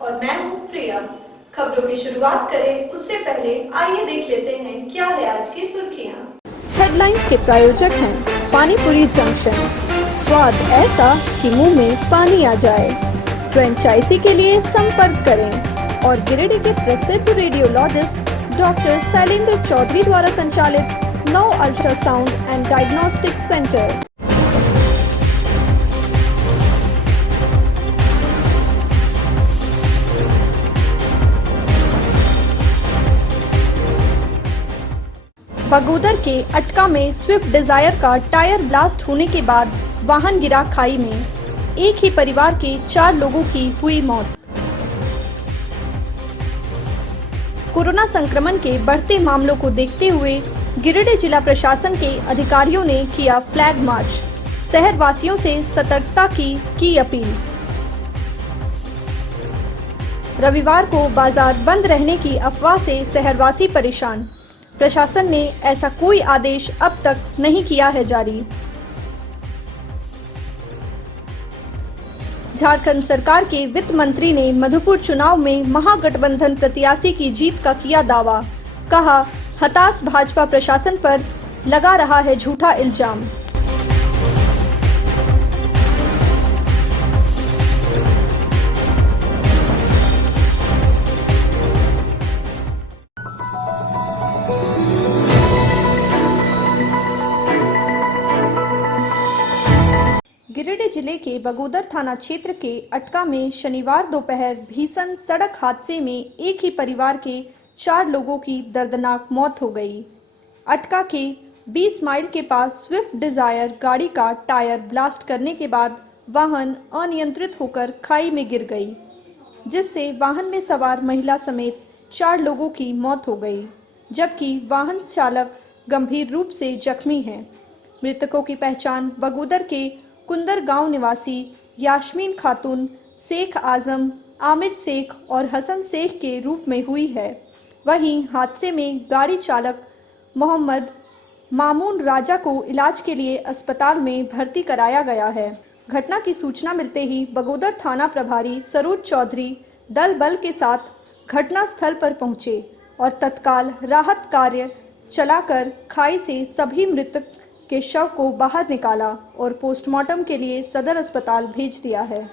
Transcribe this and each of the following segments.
और मैं हूँ प्रिया। खबरों की शुरुआत करें उससे पहले आइए देख लेते हैं क्या है आज की सुर्खियाँ। हेडलाइंस के प्रायोजक हैं पानीपुरी जंक्शन, स्वाद ऐसा कि मुंह में पानी आ जाए। फ्रेंचाइजी के लिए संपर्क करें। और गिरिडीह के प्रसिद्ध रेडियोलॉजिस्ट डॉक्टर शैलेंद्र चौधरी द्वारा संचालित 9 ultrasound and diagnostic centre. Bagodar के अटका में स्विफ्ट डिजायर का टायर ब्लास्ट होने के बाद वाहन गिरा खाई में। एक ही परिवार के 4 लोगों की हुई मौत। कोरोना संक्रमण के बढ़ते मामलों को देखते हुए गिरिडीह जिला प्रशासन के अधिकारियों ने किया फ्लैग मार्च। शहरवासियों से सतर्कता की अपील। रविवार को बाजार बंद रहने की अफवाह से शहरवासी परेशान। प्रशासन ने ऐसा कोई आदेश अब तक नहीं किया है जारी। झारखंड सरकार के वित्त मंत्री ने मधुपुर चुनाव में महागठबंधन प्रत्याशी की जीत का किया दावा। कहा, हताश भाजपा प्रशासन पर लगा रहा है झूठा इल्जाम। गिरिडीह जिले के बगोदर थाना क्षेत्र के अटका में शनिवार दोपहर भीषण सड़क हादसे में एक ही परिवार के 4 लोगों की दर्दनाक मौत हो गई। अटका के 20 माइल के पास स्विफ्ट डिजायर गाड़ी का टायर ब्लास्ट करने के बाद वाहन अनियंत्रित होकर खाई में गिर गई, जिससे वाहन में सवार महिला समेत 4 लोगों की मौत हो गई, जबकि वाहन चालक गंभीर रूप से जख्मी है। मृतकों की पहचान बगोदर के कुंदर गांव निवासी यास्मीन खातून, शेख आजम, आमिर शेख और हसन शेख के रूप में हुई है। वहीं हादसे में गाड़ी चालक मोहम्मद मामून राजा को इलाज के लिए अस्पताल में भर्ती कराया गया है। घटना की सूचना मिलते ही बगोदर थाना प्रभारी सरोज चौधरी दल बल के साथ घटनास्थल पर पहुंचे और तत्काल राहत कार्य चलाकर खाई से सभी मृतक के शव को बाहर निकाला और पोस्टमार्टम के लिए सदर अस्पताल भेज दिया है।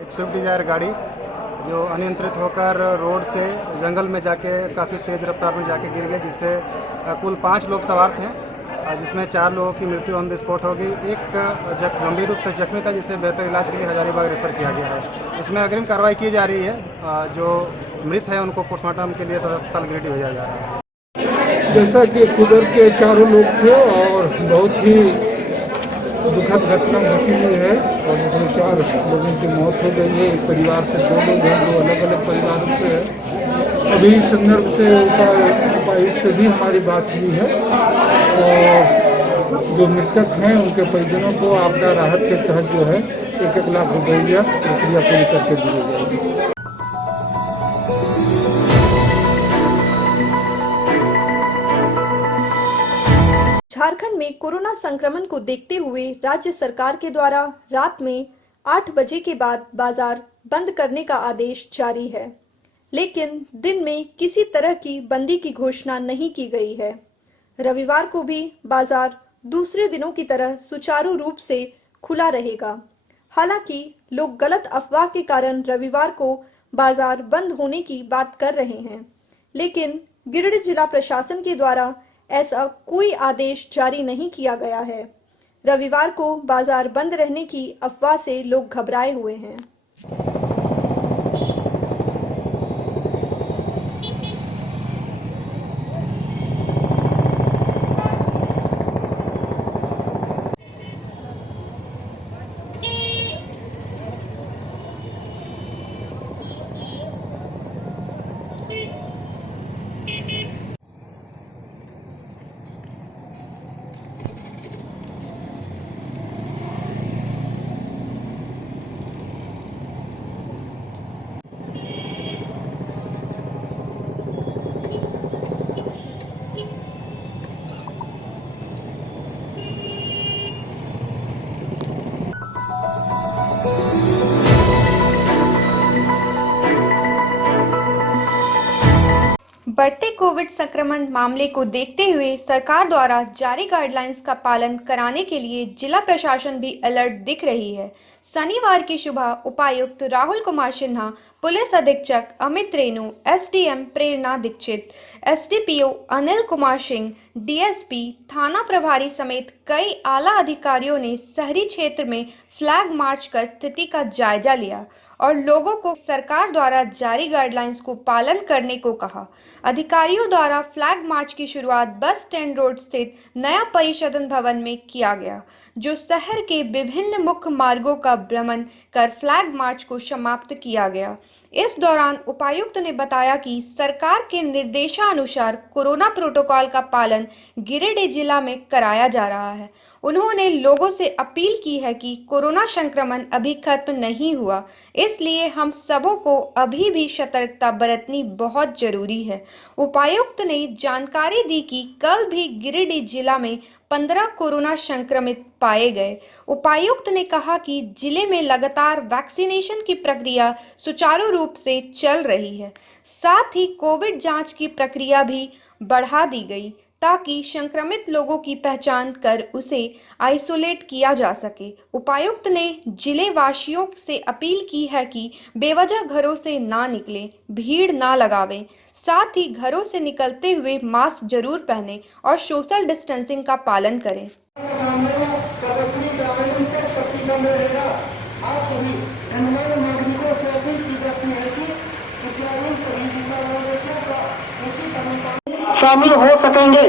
एक स्विफ्ट डिजायर गाड़ी जो अनियंत्रित होकर रोड से जंगल में जाके काफ़ी तेज़ रफ्तार में जाके गिर गई, जिससे कुल 5 लोग सवार थे, जिसमें 4 लोगों की मृत्यु ऑन द स्पॉट हो गई। एक गंभीर रूप से जख्मी था, जिसे बेहतर इलाज के लिए हजारीबाग रेफर किया गया है। इसमें अग्रिम कार्रवाई की जा रही है। जो मृत है उनको पोस्टमार्टम के लिए सदर अस्पताल गिरिडीह भेजा जा रहा है। जैसा कि कुदर के 4 लोग थे और बहुत ही दुखद घटना घटी हुई है और जिसमें 4 लोगों की मौत हो गई है। एक परिवार से 2 लोग हैं जो अलग अलग परिवारों से है। अभी इस संदर्भ से उपायुक्त से भी हमारी बात हुई है और जो मृतक हैं उनके परिजनों को आपदा राहत के तहत जो है 1-1 लाख रुपया प्रक्रिया पूरी करके दी जाएगी। झारखंड में कोरोना संक्रमण को देखते हुए राज्य सरकार के द्वारा रात में 8 बजे के बाद बाजार बंद करने का आदेश जारी है, लेकिन दिन में किसी तरह की बंदी की घोषणा नहीं की गई है। रविवार को भी बाजार दूसरे दिनों की तरह सुचारू रूप से खुला रहेगा। हालांकि लोग गलत अफवाह के कारण रविवार को बाजार बंद होने की बात कर रहे हैं, लेकिन गिरिडीह जिला प्रशासन के द्वारा ऐसा कोई आदेश जारी नहीं किया गया है। रविवार को बाजार बंद रहने की अफवाह से लोग घबराए हुए हैं। बढ़ते कोविड संक्रमण मामले को देखते हुए सरकार द्वारा जारी गाइडलाइंस का पालन कराने के लिए जिला प्रशासन भी अलर्ट दिख रही है। शनिवार की सुबह उपायुक्त राहुल कुमार सिन्हा, पुलिस अधीक्षक अमित रेणु, एसडीएम प्रेरणा दीक्षित, एसडीपीओ अनिल कुमार सिंह, डीएसपी, थाना प्रभारी समेत कई आला अधिकारियों ने शहरी क्षेत्र में फ्लैग मार्च कर स्थिति का जायजा लिया और लोगों को सरकार द्वारा जारी गाइडलाइंस को पालन करने को कहा। अधिकारियों द्वारा फ्लैग मार्च की शुरुआत बस स्टैंड रोड स्थित नया परिषदन भवन में किया गया, जो शहर के विभिन्न मुख्य मार्गों का भ्रमण कर फ्लैग मार्च को समाप्त किया गया। इस दौरान उपायुक्त ने बताया कि सरकार के निर्देशानुसार कोरोना प्रोटोकॉल का पालन गिरिडीह जिला में कराया जा रहा है। उन्होंने लोगों से अपील की है कि कोरोना संक्रमण अभी खत्म नहीं हुआ, इसलिए हम सबों को अभी भी सतर्कता बरतनी बहुत जरूरी है। उपायुक्त ने जानकारी दी कि कल भी गिरिडीह जिला में 15 कोरोना संक्रमित पाए गए। उपायुक्त ने कहा कि जिले में लगातार वैक्सीनेशन की प्रक्रिया सुचारू रूप से चल रही है, साथ ही कोविड जांच की प्रक्रिया भी बढ़ा दी गई ताकि संक्रमित लोगों की पहचान कर उसे आइसोलेट किया जा सके। उपायुक्त ने जिले वासियों से अपील की है कि बेवजह घरों से ना निकलें, भीड़ ना लगावें, साथ ही घरों से निकलते हुए मास्क जरूर पहनें और सोशल डिस्टेंसिंग का पालन करें। शामिल हो सकेंगे,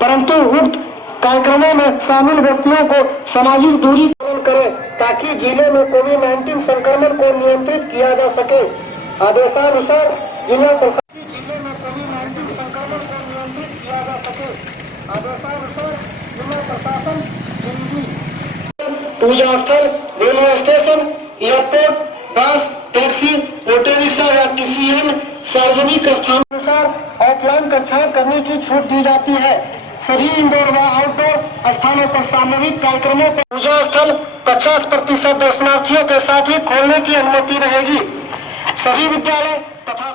परंतु उक्त कार्यक्रमों में शामिल व्यक्तियों को सामाजिक दूरी पालन करें ताकि जिले में कोविड-19 संक्रमण को नियंत्रित किया जा सके। आदेशानुसार जिला प्रशासन जिले में कोविड-19 संक्रमण को नियंत्रित किया जा सके। आदेशानुसार जिला प्रशासन पूजा स्थल, रेलवे स्टेशन, एयरपोर्ट, बस, टैक्सी, ऑटो रिक्शा या किसी अन्य सार्वजनिक स्थानानुसार ऑफलाइन कक्षाएं करने की छूट दी जाती है। सभी इंडोर व आउटडोर स्थानों पर सामूहिक कार्यक्रमों पर पूजा स्थल 50% दर्शनार्थियों के साथ ही खोलने की अनुमति रहेगी। सभी विद्यालय तथा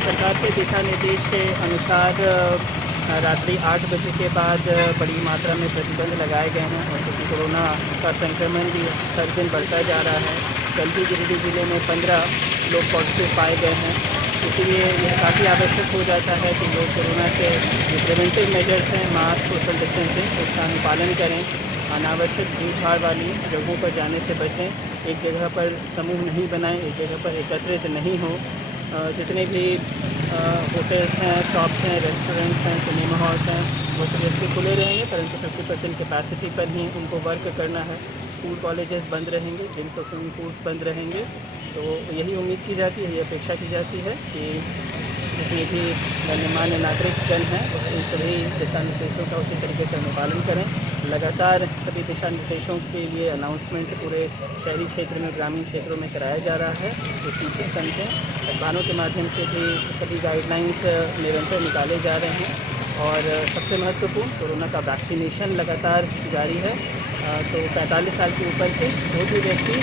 सरकार के दिशा निर्देश के अनुसार रात्रि 8 बजे के बाद बड़ी मात्रा में प्रतिबंध लगाए गए हैं और क्योंकि कोरोना का संक्रमण भी हर दिन बढ़ता जा रहा है, कल भी गिरिडीह जिले में 15 लोग पॉजिटिव पाए गए हैं। इसीलिए यह काफ़ी आवश्यक हो जाता है कि लोग कोरोना के जो प्रिवेंटिव मेजर्स हैं, मास्क, सोशल डिस्टेंसिंग, उसका अनुपालन करें, अनावश्यक भीड़ भाड़ वाली जगहों पर जाने से बचें, एक जगह पर समूह नहीं बनाएं, एक जगह पर एकत्रित नहीं हो। जितने भी होटल्स हैं, शॉप्स हैं, रेस्टोरेंट्स हैं, सिनेमा हॉल्स हैं, वो सभी खुले रहेंगे, परंतु 50% कैपेसिटी पर ही उनको वर्क करना है। स्कूल कॉलेजेस बंद रहेंगे, जिम्स और स्विमिंग पूल्स बंद रहेंगे। तो यही उम्मीद की जाती है, यही अपेक्षा की जाती है कि जितने भी गणमान्य नागरिक जन हैं उन सभी दिशा निर्देशों का उसी तरीके से अनुपालन करें। लगातार सभी दिशा निर्देशों के लिए अनाउंसमेंट पूरे शहरी क्षेत्र में, ग्रामीण क्षेत्रों में कराया जा रहा है। इसको सीखें, समझें। अखबारों के माध्यम से भी सभी गाइडलाइंस निरंतर निकाले जा रहे हैं और सबसे महत्वपूर्ण कोरोना का वैक्सीनेशन लगातार जारी है। तो 45 साल के ऊपर के जो भी व्यक्ति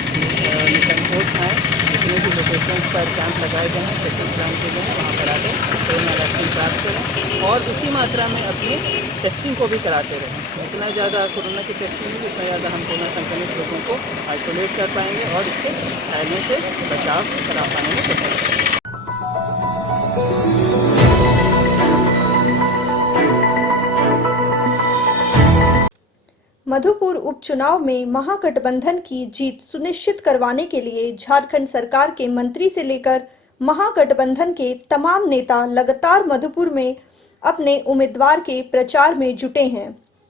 निसंकोच हैं, जितने भी लोकेशंस पर कैंप लगाए गए हैं, टेस्टिंग प्लान किए गए हैं, वहाँ पर आकर कोरोना वैक्सीन प्राप्त करें और उसी मात्रा में अपनी टेस्टिंग को भी कराते रहें। जितना ज़्यादा कोरोना की टेस्टिंग होगी, उतना ज़्यादा हम कोरोना संक्रमित लोगों को आइसोलेट कर पाएंगे और इसके फैलने से बचाव करा पाने में सफल होंगे। मधुपुर उपचुनाव में महागठबंधन की जीत सुनिश्चित करवाने के लिए झारखंड सरकार के मंत्री से लेकर महागठबंधन के तमाम नेता लगातार मधुपुर में अपने उम्मीदवार के प्रचार में जुटे हैं।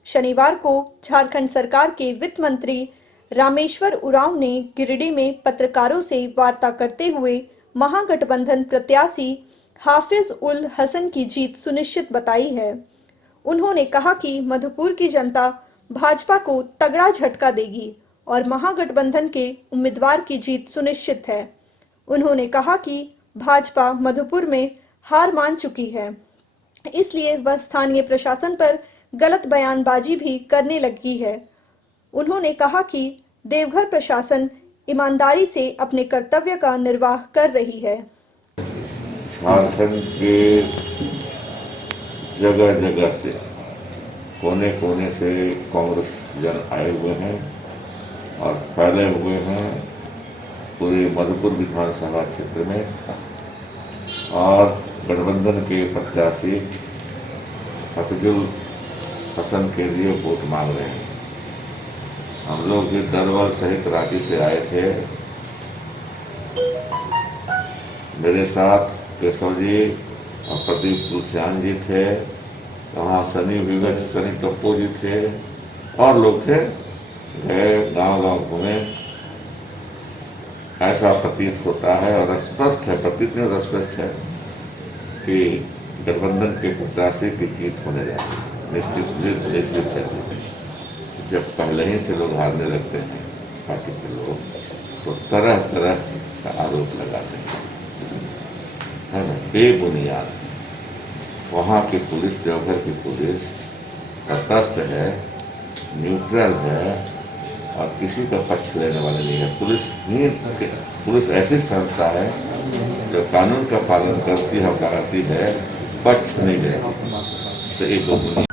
शनिवार को झारखंड सरकार के वित्त मंत्री रामेश्वर उरांव ने गिरिडीह में पत्रकारों से वार्ता करते हुए महागठबंधन प्रत्याशी हाफिज उल हसन की जीत सुनिश्चित बताई है। उन्होंने कहा कि मधुपुर की जनता भाजपा को तगड़ा झटका देगी और महागठबंधन के उम्मीदवार की जीत सुनिश्चित है। उन्होंने कहा कि भाजपा मधुपुर में हार मान चुकी है, इसलिए वह स्थानीय प्रशासन पर गलत बयानबाजी भी करने लगी है। उन्होंने कहा कि देवघर प्रशासन ईमानदारी से अपने कर्तव्य का निर्वाह कर रही है। झारखंड के जगह जगह से कोने कोने से कांग्रेस जन आए हुए हैं और फैले हुए हैं पूरे मधुपुर विधानसभा क्षेत्र में, और गठबंधन के प्रत्याशी हाफिजुल हसन के लिए वोट मांग रहे हैं। हम लोग ये दरबार सहित रांची से आए थे। मेरे साथ केशव जी और प्रदीप तुलसियान जी थे, वहाँ सनी विवेक सनी कप्पू जी थे और लोग थे। गए गांव गांव घूमे। ऐसा प्रतीत होता है और स्पष्ट है, प्रतीत में स्पष्ट है कि गठबंधन के प्रत्याशी की जीत होने जा रही है। निश्चित है। जब पहले ही से लोग हारने लगते हैं पार्टी के लोग, तो तरह तरह का आरोप लगाते हैं, है ना, बेबुनियाद। वहाँ की पुलिस, देवघर की पुलिस तटस्थ है, न्यूट्रल है और किसी का पक्ष लेने वाले नहीं है। पुलिस ऐसी संस्था है जो कानून का पालन करती है और कराती है, पक्ष नहीं लेती। तो एक दो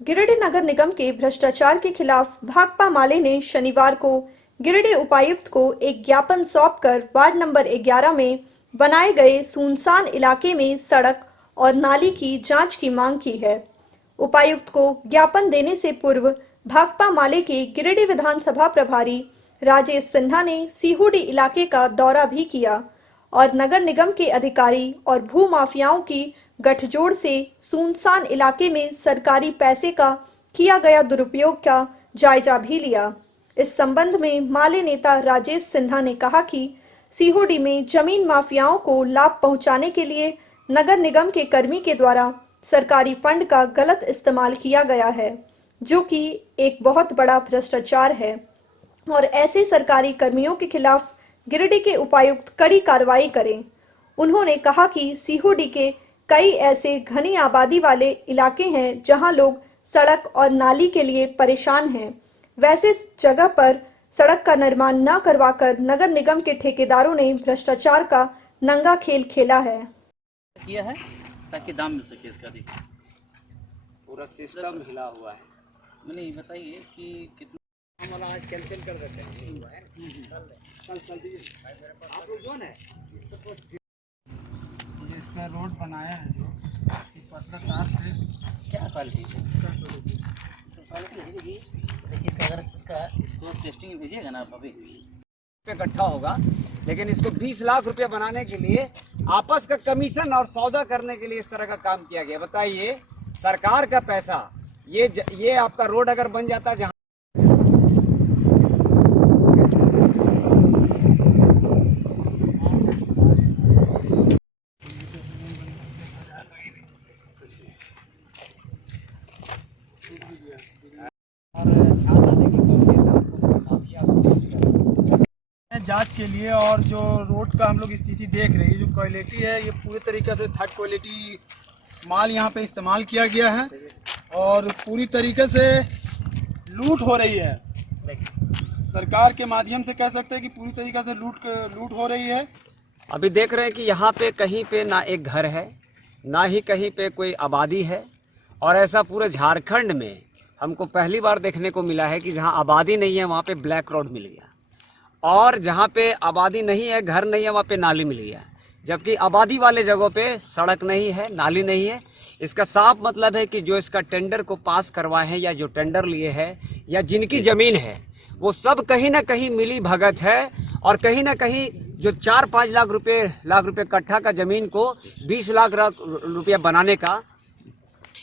गिरिडीह नगर निगम के भ्रष्टाचार के खिलाफ भाकपा माले ने शनिवार को गिरिडीह उपायुक्त को एक ज्ञापन सौंपकर वार्ड नंबर 11 में बनाए गए सुनसान इलाके में सड़क और नाली की जांच की मांग की है। उपायुक्त को ज्ञापन देने से पूर्व भाकपा माले के गिरिडीह विधानसभा प्रभारी राजेश सिन्हा ने सीहोडी इलाके का दौरा भी किया और नगर निगम के अधिकारी और भू माफियाओं की गठजोड़ से सुनसान इलाके में सरकारी पैसे का किया गया दुरुपयोग का जायजा भी लिया। इस संबंध में माले नेता राजेश सिन्हा ने कहा कि सीहोडी में जमीन माफियाओं को लाभ पहुंचाने के लिए नगर निगम के कर्मी के द्वारा सरकारी फंड का गलत इस्तेमाल किया गया है, जो कि एक बहुत बड़ा भ्रष्टाचार है और ऐसे सरकारी कर्मियों के खिलाफ गिरिडीह के उपायुक्त कड़ी कार्रवाई करें। उन्होंने कहा कि सीहोडी के कई ऐसे घनी आबादी वाले इलाके हैं जहां लोग सड़क और नाली के लिए परेशान हैं। वैसे जगह पर सड़क का निर्माण न करवाकर नगर निगम के ठेकेदारों ने भ्रष्टाचार का नंगा खेल खेला है किया है ताकि दाम मिल सके इसका। देखिए पूरा सिस्टम हिला हुआ है। मैंने बताइए कि कितना हम वाला आज कैंसिल कर देते हैं। कल दीजिए आप लोग कौन है इसका रोड बनाया है जो पतला तार से क्या क्वालिटी देखिए इसका, अगर इसको टेस्टिंग भेजिएगा ना आप अभी इकट्ठा होगा, लेकिन इसको 20 लाख रुपए बनाने के लिए आपस का कमीशन और सौदा करने के लिए इस तरह का काम किया गया। बताइए, सरकार का पैसा, ये आपका रोड अगर बन जाता जहाँ जांच के लिए, और जो रोड का हम लोग स्थिति देख रहे हैं, जो क्वालिटी है ये पूरी तरीके से थर्ड क्वालिटी माल यहाँ पे इस्तेमाल किया गया है और पूरी तरीके से लूट हो रही है। सरकार के माध्यम से कह सकते हैं कि पूरी तरीके से लूट हो रही है। अभी देख रहे हैं कि यहाँ पे कहीं पे ना एक घर है, ना ही कहीं पे कोई आबादी है, और ऐसा पूरे झारखंड में हमको पहली बार देखने को मिला है कि जहाँ आबादी नहीं है वहाँ पे ब्लैक रोड मिल गया, और जहाँ पे आबादी नहीं है, घर नहीं है, वहाँ पे नाली मिल गया। जबकि आबादी वाले जगहों पे सड़क नहीं है, नाली नहीं है। इसका साफ मतलब है कि जो इसका टेंडर को पास करवाए हैं या जो टेंडर लिए हैं या जिनकी ज़मीन है वो सब कहीं ना कहीं मिली भगत है और कहीं ना कहीं जो 4-5 लाख रुपए कट्ठा का ज़मीन को 20 लाख रुपया बनाने का,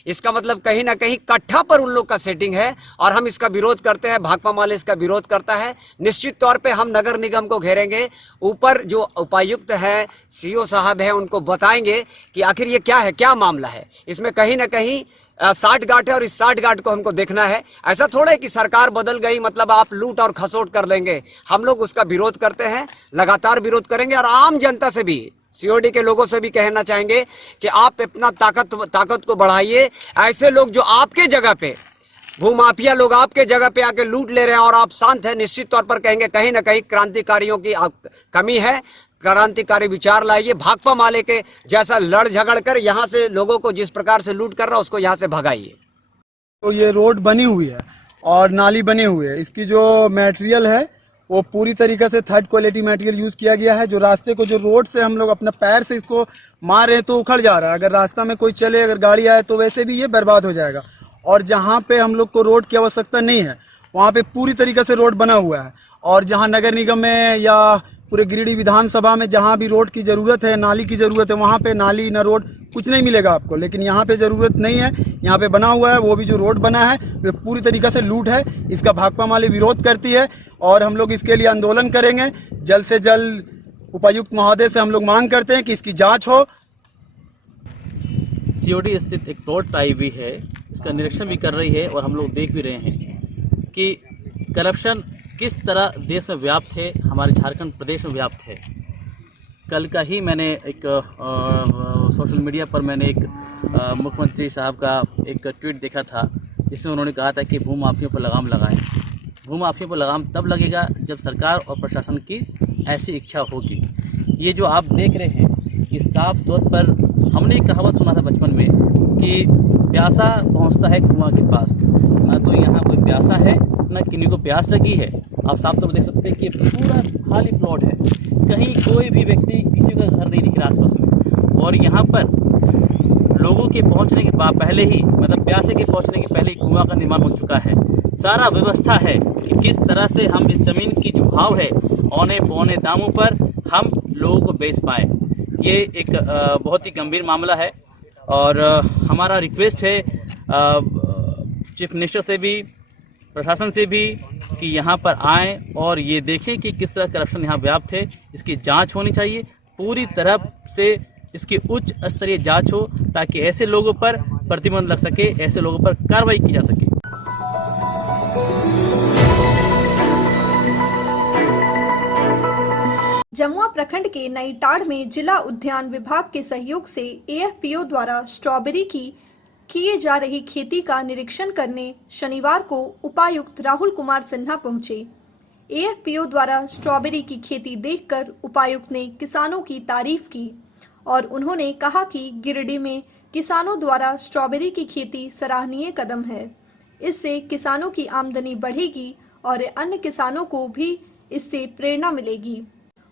इसका मतलब कहीं ना कहीं कट्ठा पर उन लोग का सेटिंग है और हम इसका विरोध करते हैं। भाकपा माले इसका विरोध करता है। निश्चित तौर पे हम नगर निगम को घेरेंगे, ऊपर जो उपायुक्त है, सीओ साहब है, उनको बताएंगे कि आखिर ये क्या है, क्या मामला है। इसमें कहीं ना कहीं 60 गांठ है और इस 60 गांठ को हमको देखना है। ऐसा थोड़ा है कि सरकार बदल गई मतलब आप लूट और खसोट कर लेंगे। हम लोग उसका विरोध करते हैं, लगातार विरोध करेंगे और आम जनता से भी, सीओडी के लोगों से भी कहना चाहेंगे कि आप अपना ताकत को बढ़ाइए। ऐसे लोग जो आपके जगह पे, भूमाफिया लोग आपके जगह पे आके लूट ले रहे हैं और आप शांत हैं, निश्चित तौर पर कहेंगे कहीं ना कहीं क्रांतिकारियों की कमी है। क्रांतिकारी विचार लाइए, भाकपा माले के जैसा लड़ झगड़ कर यहाँ से लोगों को जिस प्रकार से लूट कर रहा है उसको यहाँ से भगाइए। तो ये रोड बनी हुई है और नाली बनी हुई है, इसकी जो मटेरियल है वो पूरी तरीके से थर्ड क्वालिटी मटेरियल यूज किया गया है। जो रास्ते को, जो रोड से हम लोग अपना पैर से इसको मार रहे हैं तो उखड़ जा रहा है। अगर रास्ता में कोई चले, अगर गाड़ी आए तो वैसे भी ये बर्बाद हो जाएगा। और जहाँ पे हम लोग को रोड की आवश्यकता नहीं है वहाँ पे पूरी तरीके से रोड बना हुआ है। और जहाँ नगर निगम में या पूरे गिरिडीह विधानसभा में जहाँ भी रोड की ज़रूरत है, नाली की ज़रूरत है, वहाँ पे नाली न रोड कुछ नहीं मिलेगा आपको। लेकिन यहाँ पे ज़रूरत नहीं है, यहाँ पे बना हुआ है। वो भी जो रोड बना है वो पूरी तरीके से लूट है। इसका भाकपा माले विरोध करती है और हम लोग इसके लिए आंदोलन करेंगे। जल्द से जल्द उपायुक्त महोदय से हम लोग मांग करते हैं कि इसकी जाँच हो। सीओडी स्थित एक प्लॉट आई हुई है, इसका निरीक्षण भी कर रही है और हम लोग देख भी रहे हैं कि करप्शन किस तरह देश में व्याप्त है, हमारे झारखंड प्रदेश में व्याप्त है। कल का ही मैंने एक सोशल मीडिया पर मैंने एक मुख्यमंत्री साहब का एक ट्वीट देखा था जिसमें उन्होंने कहा था कि भूमाफियों पर लगाम लगाएं। भूमाफियों पर लगाम तब लगेगा जब सरकार और प्रशासन की ऐसी इच्छा होगी। ये जो आप देख रहे हैं ये साफ तौर पर, हमने एक कहावत सुना था बचपन में कि प्यासा पहुंचता है कुआं के पास। ना तो यहाँ कोई प्यासा है ना किन्हीं को प्यास लगी है। आप साफ तौर पर देख सकते हैं कि पूरा खाली प्लॉट है, कहीं कोई भी व्यक्ति, किसी का घर नहीं दिख रहा आसपास में। और यहाँ पर लोगों के पहुँचने के पहले ही, मतलब प्यासे के पहुँचने के पहले ही कुआं का निर्माण हो चुका है। सारा व्यवस्था है कि किस तरह से हम इस ज़मीन की जो भाव है औने पौने दामों पर हम लोगों को बेच पाए। ये एक बहुत ही गंभीर मामला है और हमारा रिक्वेस्ट है चीफ मिनिस्टर से भी, प्रशासन से भी कि यहाँ पर आएँ और ये देखें कि किस तरह करप्शन यहाँ व्याप्त है। इसकी जांच होनी चाहिए, पूरी तरह से इसकी उच्च स्तरीय जांच हो ताकि ऐसे लोगों पर प्रतिबंध लग सके, ऐसे लोगों पर कार्रवाई की जा सके। जमुआ प्रखंड के नईटाड़ में जिला उद्यान विभाग के सहयोग से एएफपीओ द्वारा स्ट्रॉबेरी की किए जा रही खेती का निरीक्षण करने शनिवार को उपायुक्त राहुल कुमार सिन्हा पहुंचे। एएफपीओ द्वारा स्ट्रॉबेरी की खेती देखकर उपायुक्त ने किसानों की तारीफ की और उन्होंने कहा कि गिरिडीह में किसानों द्वारा स्ट्रॉबेरी की खेती सराहनीय कदम है। इससे किसानों की आमदनी बढ़ेगी और अन्य किसानों को भी इससे प्रेरणा मिलेगी।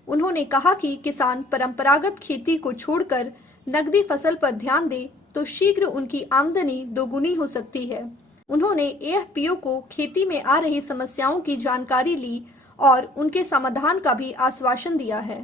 उन्होंने कहा कि किसान परंपरागत खेती को छोड़कर नकदी फसल पर ध्यान दे तो शीघ्र उनकी आमदनी दोगुनी हो सकती है। उन्होंने एएफपीओ को खेती में आ रही समस्याओं की जानकारी ली और उनके समाधान का भी आश्वासन दिया है।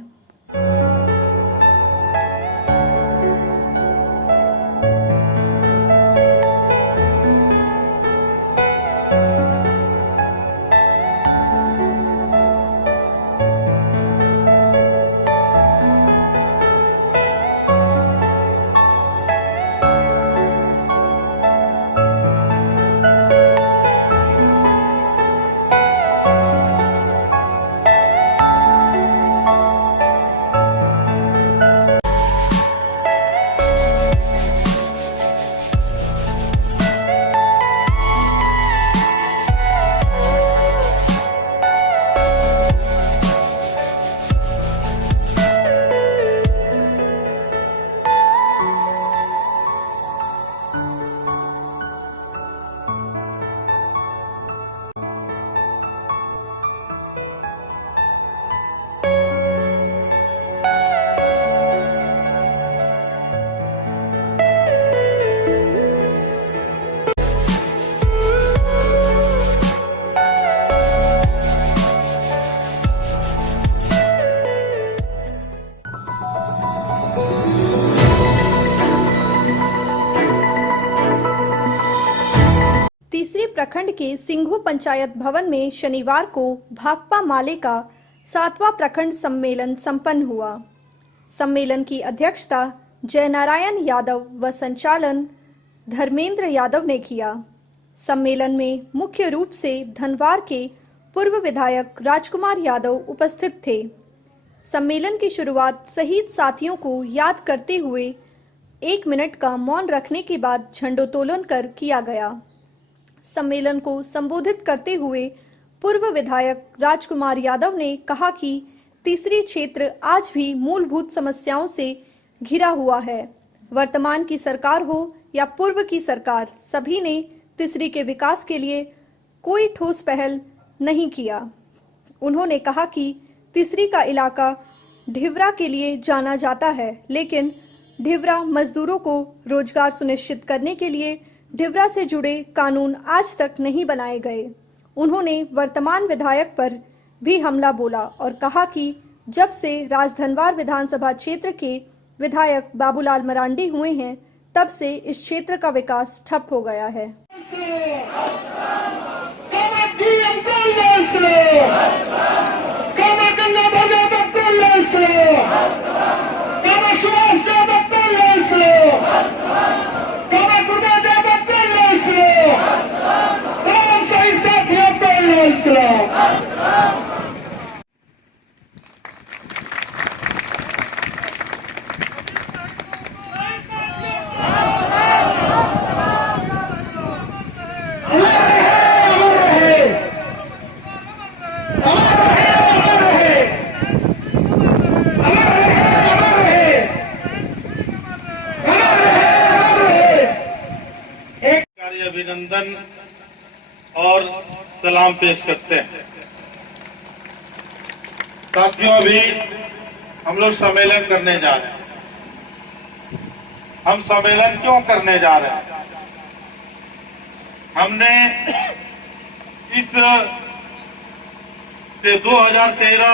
तीसरे प्रखंड के सिंघू पंचायत भवन में शनिवार को भाकपा माले का 7वां प्रखंड सम्मेलन संपन्न हुआ। सम्मेलन की अध्यक्षता जयनारायण यादव व संचालन धर्मेंद्र यादव ने किया। सम्मेलन में मुख्य रूप से धनवार के पूर्व विधायक राजकुमार यादव उपस्थित थे। सम्मेलन की शुरुआत शहीद साथियों को याद करते हुए 1 मिनट का मौन रखने के बाद झंडोत्तोलन कर किया गया। सम्मेलन को संबोधित करते हुए पूर्व विधायक राजकुमार यादव ने कहा कि तीसरी क्षेत्र आज भी मूलभूत समस्याओं से घिरा हुआ है। वर्तमान की सरकार हो या पूर्व की सरकार, सभी ने तीसरी के विकास के लिए कोई ठोस पहल नहीं किया। उन्होंने कहा कि तीसरी का इलाका ढिवरा के लिए जाना जाता है, लेकिन ढिवरा मजदूरों को रोजगार सुनिश्चित करने के लिए ढिवरा से जुड़े कानून आज तक नहीं बनाए गए। उन्होंने वर्तमान विधायक पर भी हमला बोला और कहा कि जब से राजधनवार विधानसभा क्षेत्र के विधायक बाबूलाल मरांडी हुए हैं, तब से इस क्षेत्र का विकास ठप हो गया है। अभिनंदन और सलाम पेश करते हैं। साथियों, अभी हम लोग सम्मेलन करने जा रहे हैं। हम सम्मेलन क्यों करने जा रहे हैं? हमने इस 2013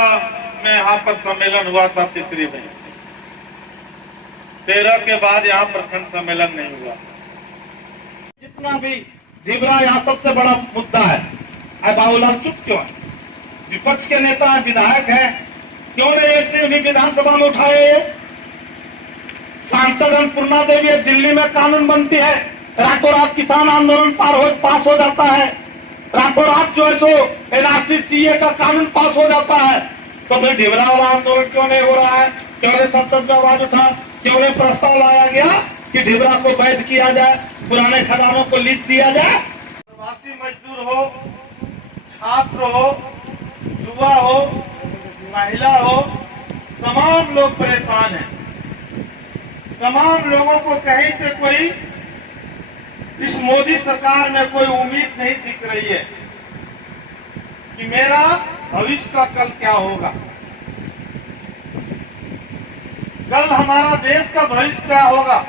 में यहाँ पर सम्मेलन हुआ था, तीसरी में 13 के बाद यहाँ प्रखंड सम्मेलन नहीं हुआ। जितना भी ढिवरा यहाँ सबसे बड़ा मुद्दा है। बाबूलाल चुप क्यों है? विपक्ष के नेता है, विधायक है, क्यों नहीं विधानसभा में उठाए? सांसद अन्नपूर्णा देवी दिल्ली में कानून बनती है, रातों रात किसान आंदोलन पास हो जाता है, रातों रात जो है सो एनआरसी सीए का कानून पास हो जाता है। तो फिर ढिवरा वाला आंदोलन क्यों नहीं हो रहा है? क्यों नहीं संसद में आवाज उठा? क्यों नहीं प्रस्ताव लाया गया कि ढिवरा को वैध किया जाए, पुराने खदानों को लीज दिया जाए? प्रवासी मजदूर हो, छात्र हो, युवा हो, महिला हो, तमाम लोग परेशान हैं। तमाम लोगों को कहीं से कोई इस मोदी सरकार में कोई उम्मीद नहीं दिख रही है कि मेरा भविष्य का कल क्या होगा, कल हमारा देश का भविष्य क्या होगा।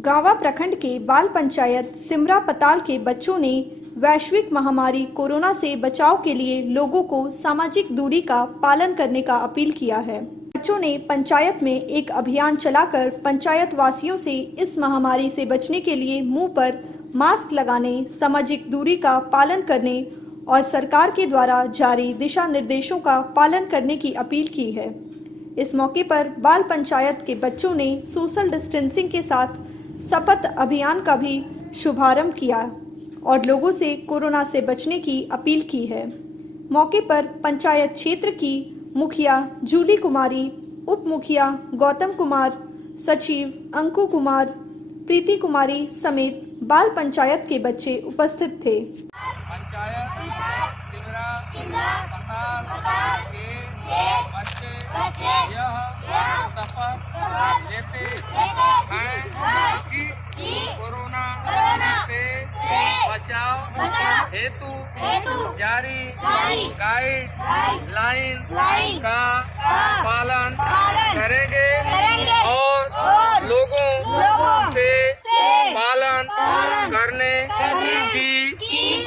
गावा प्रखंड के बाल पंचायत सिमरा पताल के बच्चों ने वैश्विक महामारी कोरोना से बचाव के लिए लोगों को सामाजिक दूरी का पालन करने का अपील किया है। बच्चों ने पंचायत में एक अभियान चलाकर पंचायत वासियों से इस महामारी से बचने के लिए मुंह पर मास्क लगाने, सामाजिक दूरी का पालन करने और सरकार के द्वारा जारी दिशा निर्देशों का पालन करने की अपील की है। इस मौके पर बाल पंचायत के बच्चों ने सोशल डिस्टेंसिंग के साथ शपथ अभियान का भी शुभारंभ किया और लोगों से कोरोना से बचने की अपील की है। मौके पर पंचायत क्षेत्र की मुखिया जूली कुमारी, उप मुखिया गौतम कुमार, सचिव अंकु कुमार, प्रीति कुमारी समेत बाल पंचायत के बच्चे उपस्थित थे। पंचायत सिमरा पताल के बच्चे यह शपथ लेते हैं कि कोरोना से बचाव हेतु जारी गाइडलाइन का पालन करेंगे और लोगों से पालन करने की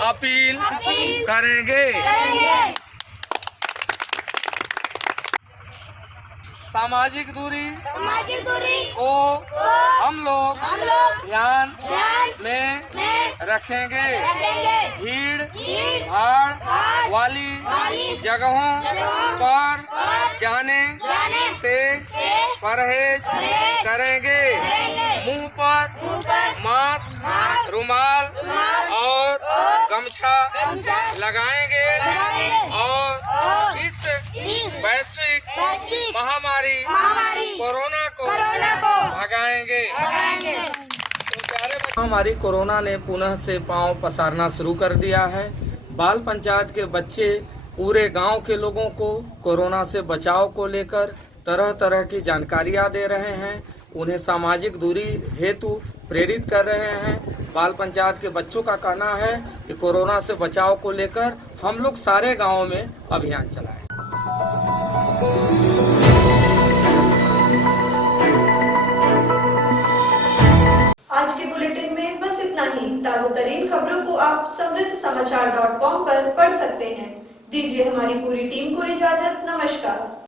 अपील करेंगे। सामाजिक दूरी को हम लोग ध्यान में रखेंगे। भीड़ भाड़ वाली जगहों पर जाने से परहेज करेंगे। मुंह पर मास्क, रुमाल और गमछा लगाएंगे और इस वैश्विक महामारी कोरोना को भगाएंगे। महामारी कोरोना ने पुनः से पांव पसारना शुरू कर दिया है। बाल पंचायत के बच्चे पूरे गांव के लोगों को कोरोना से बचाव को लेकर तरह तरह की जानकारियां दे रहे हैं, उन्हें सामाजिक दूरी हेतु प्रेरित कर रहे हैं। बाल पंचायत के बच्चों का कहना है कि कोरोना से बचाव को लेकर हम लोग सारे गांवों में अभियान चलाएं। आज के बुलेटिन में बस इतना ही। ताजा तरीन खबरों को आप समृद्धसमाचार.com पर पढ़ सकते हैं। दीजिए हमारी पूरी टीम को इजाजत। नमस्कार।